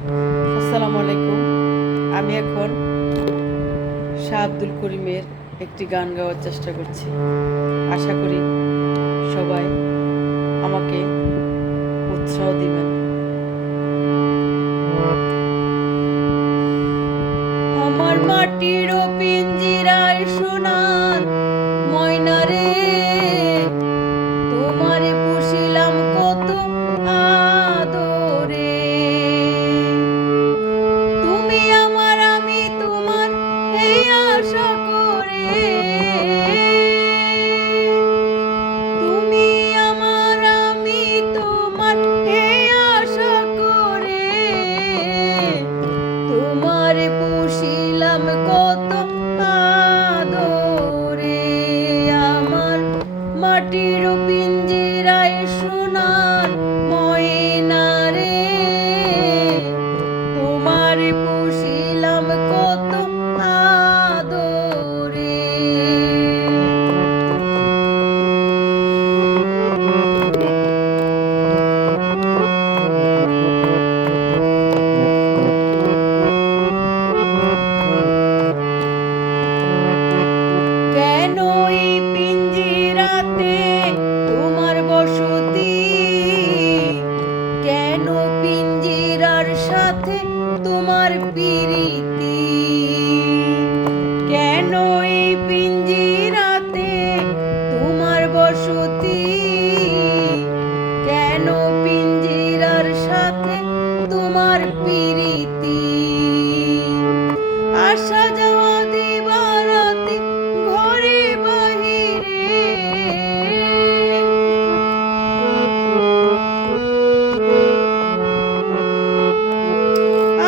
আসসালামু আলাইকুম। আমি এখন শাহ আব্দুল করিমের একটি গান গাওয়ার চেষ্টা করছি। আশা করি সবাই আমাকে উৎসাহ দিবেন। আমার মাটির পিঞ্জিরায় সোনার ময়না রে, তোমারে পুষিলাম কত আদরে। তুমি আমার, আমি তোমার, এই আশা করে। তুমি আমার, আমি তোমার, এই আশা করে। তোমারে পুষিলাম কত আদরে। আমার মাটির পিঞ্জিরায় সোনার ময়না রে, তোমারে পুষিলাম কত আদরে। কেন এই পিঞ্জিরাতে তোমার বসতি? কেন পিঞ্জিরার সাথে তোমার প্রীতি? কেন এই পিঞ্জিরাতে তোমার বসতি? কেন পিঞ্জিরার সাথে তোমার প্রীতি? আসা যাওয়া দিবারাতে ঘরে বাহিরে,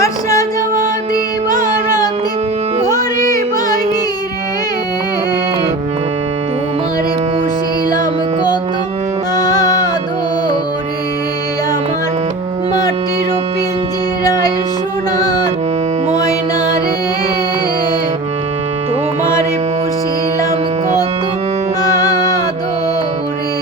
আসা যাওয়া দিবারাতে ঘরে বাহিরে। তোমারে পুষিলাম কত আদরে। আমার মাটির পিঞ্জিরায় সোনার ময়না রে, তোমারে পুষিলাম কত আদরে।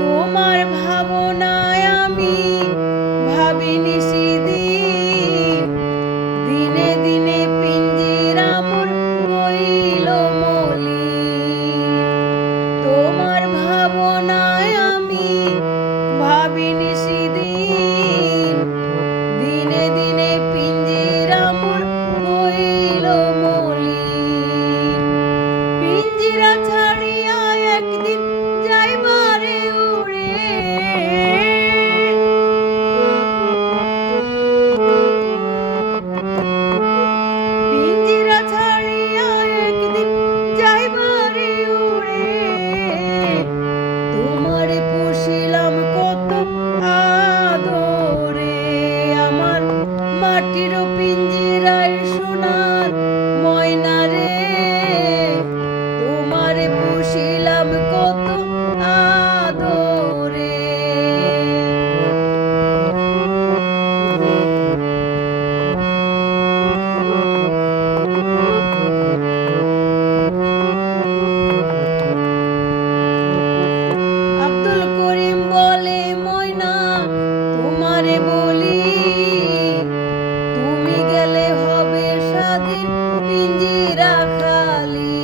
তোমার ভাবনায় আমি ভাবি নিশিদিন, দিনে দিনে পিঞ্জিরা মোর হইল মলিন। তোমার ভাবনায় আমি ভাবি নিশিদিন, দিনে দিনে পিঞ্জিরা মোর হইল মলিন। পিঞ্জিরা ছাড়িয়া একদিন যাইবারে উড়ে, পিঞ্জিরা ছাড়িয়া একদিন যাইবারে উড়ে। তোমারে পুষিলাম কত আদরে। আমার মাটির পিঞ্জিরায় সোনার ময়না রে, তোমারে পুষিলাম কত আদরে। আব্দুল করিম বলে ময়না তোমারে বলি, তুমি গেলে হবে স্বাধীন পিঞ্জিরা খালি।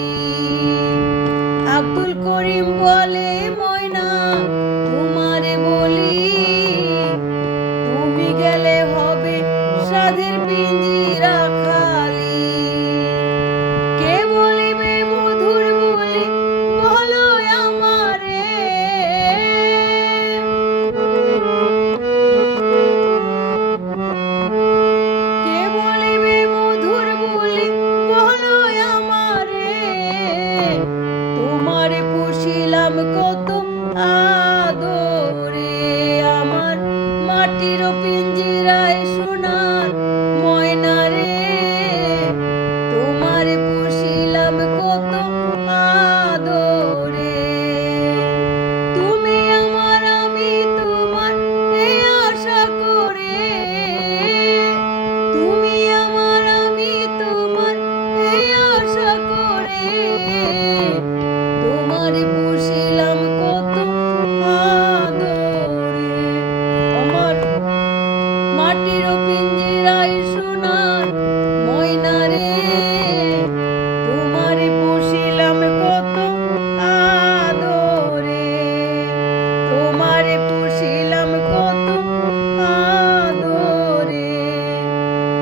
আব্দুল করিম বলে ময়না তোমারে বলি, তুমি গেলে হবে স্বাধীন পিঞ্জিরা খালি। কে বলিবে মধুর বলি বলো আমারে? কে বলিবে মধুর বলি বলো আমারে? তোমারে পুষিলাম কত আদরে। আমার মাটির পিঞ্জিরায় সোনার ময়না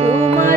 তোমার